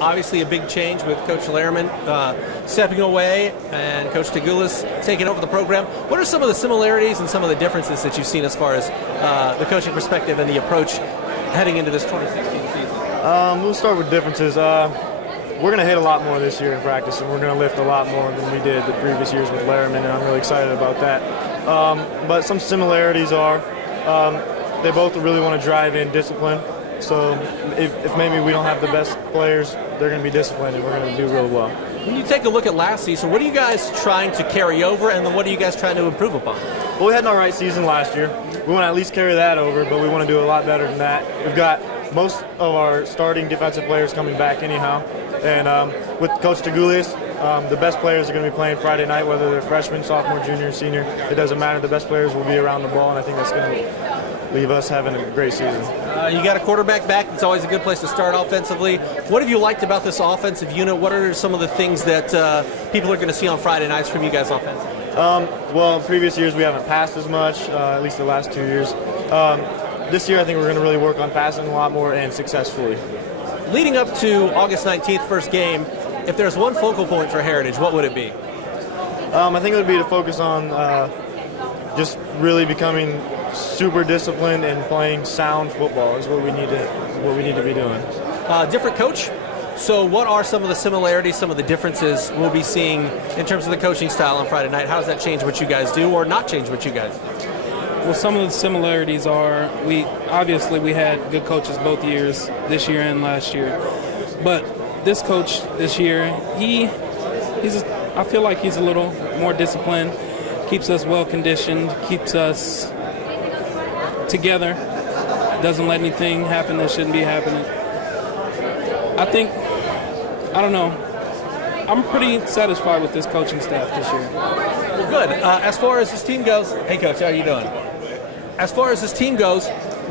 Obviously a big change with Coach Lehrman stepping away and Coach Tigulis taking over the program. What are some of the similarities and some of the differences that you've seen as far as the coaching perspective and the approach heading into this 2016 season? We'll start with differences. We're going to hit a lot more this year in practice, and we're going to lift a lot more than we did the previous years with Lehrman, and I'm really excited about that. But some similarities are they both really want to drive in discipline. So if maybe we don't have the best players, they're going to be disciplined, and we're going to do real well. When you take a look at last season, what are you guys trying to carry over, and then what are you guys trying to improve upon? Well, we had an all right season last year. We want to at least carry that over, but we want to do a lot better than that. We've got most of our starting defensive players coming back anyhow. And with Coach Tigulis, the best players are going to be playing Friday night, whether they're freshmen, sophomore, junior, senior. It doesn't matter. The best players will be around the ball, and I think that's going to leave us having a great season. You got a quarterback back. It's always a good place to start offensively. What have you liked about this offensive unit? What are some of the things that people are going to see on Friday nights from you guys offensively? Well, in previous years we haven't passed as much, at least the last 2 years. This year I think we're going to really work on passing a lot more and successfully. Leading up to August 19th, first game, if there's one focal point for Heritage, what would it be? I think it would be to focus on just really becoming super disciplined and playing sound football is what we need to be doing. Different coach. So what are some of the similarities, some of the differences we'll be seeing in terms of the coaching style on Friday night? How does that change what you guys do or not change what you guys do? Well, some of the similarities are we had good coaches both years, this year and last year. But this coach this year, I feel like he's a little more disciplined, keeps us well conditioned, keeps us together, doesn't let anything happen that shouldn't be happening. I don't know. I'm pretty satisfied with this coaching staff this year. Well, good. As far as this team goes, hey, Coach, how are you doing? As far as this team goes,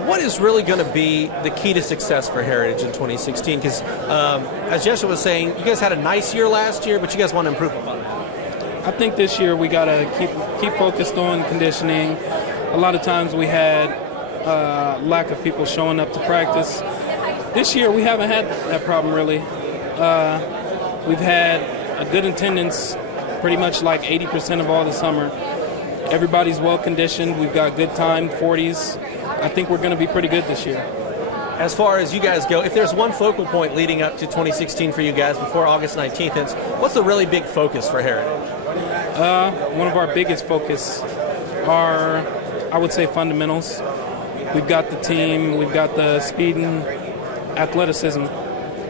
what is really going to be the key to success for Heritage in 2016? Because as Jeshua was saying, you guys had a nice year last year, but you guys want to improve upon it. I think this year we got to keep focused on conditioning. A lot of times we had lack of people showing up to practice. This year we haven't had that problem really. We've had a good attendance pretty much like 80% of all the summer. Everybody's well conditioned. We've got good time, 40s. I think we're going to be pretty good this year. As far as you guys go, if there's one focal point leading up to 2016 for you guys before August 19th, what's the really big focus for Heritage? One of our biggest focus are, I would say, fundamentals. We've got the team, we've got the speed and athleticism.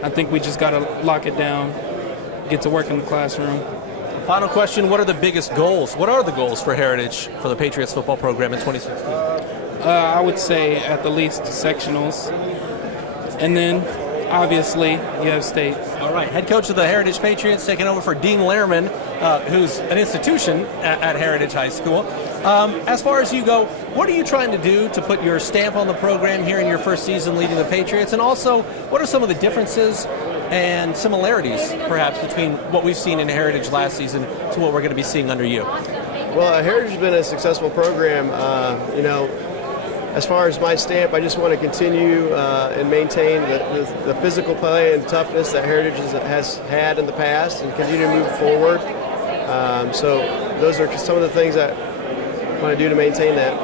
I think we just got to lock it down, get to work in the classroom. Final question, what are the biggest goals? What are the goals for Heritage for the Patriots football program in 2016? I would say at the least sectionals. And then, obviously, you have state. All right, head coach of the Heritage Patriots taking over for Dean Lehrman, who's an institution at Heritage High School. As far as you go, what are you trying to do to put your stamp on the program here in your first season leading the Patriots? And also, what are some of the differences and similarities, perhaps, between what we've seen in Heritage last season to what we're going to be seeing under you? Well, Heritage has been a successful program. As far as my stamp, I just want to continue and maintain the physical play and toughness that Heritage has had in the past and continue to move forward. So those are some of the things that I want to do to maintain that.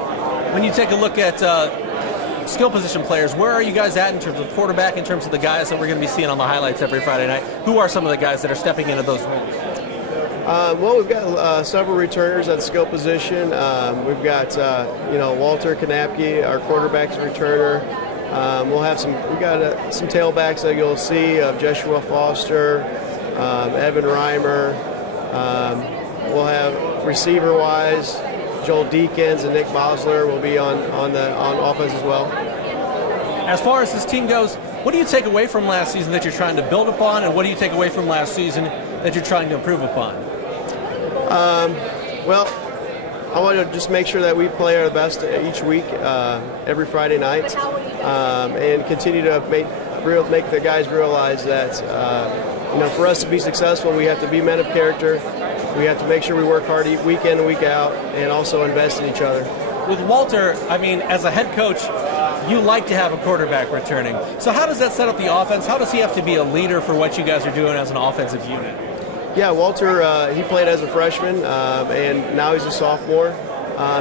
When you take a look at skill position players, where are you guys at in terms of quarterback, in terms of the guys that we're going to be seeing on the highlights every Friday night? Who are some of the guys that are stepping into those roles? Well, we've got several returners at the skill position. We've got Walter Kanapke, our quarterback's returner. We've got some tailbacks that you'll see of Jeshua Foster, Evan Reimer. We'll have receiver-wise, Joel Deakins and Nick Bosler will be on offense as well. As far as this team goes, what do you take away from last season that you're trying to build upon, and what do you take away from last season that you're trying to improve upon? Well, I want to just make sure that we play our best each week, every Friday night, and continue to make the guys realize that for us to be successful, we have to be men of character. We have to make sure we work hard week in and week out, and also invest in each other. With Walter, as a head coach, you like to have a quarterback returning. So how does that set up the offense? How does he have to be a leader for what you guys are doing as an offensive unit? Yeah, Walter, he played as a freshman, and now he's a sophomore.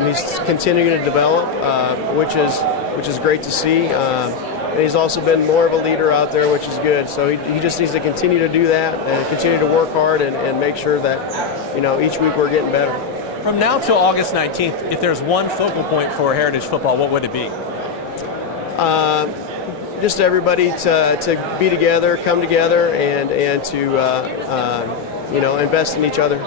He's continuing to develop, which is great to see. And he's also been more of a leader out there, which is good. So he just needs to continue to do that and continue to work hard and make sure that, each week we're getting better. From now till August 19th, if there's one focal point for Heritage football, what would it be? Just everybody to be together, come together, and to invest in each other.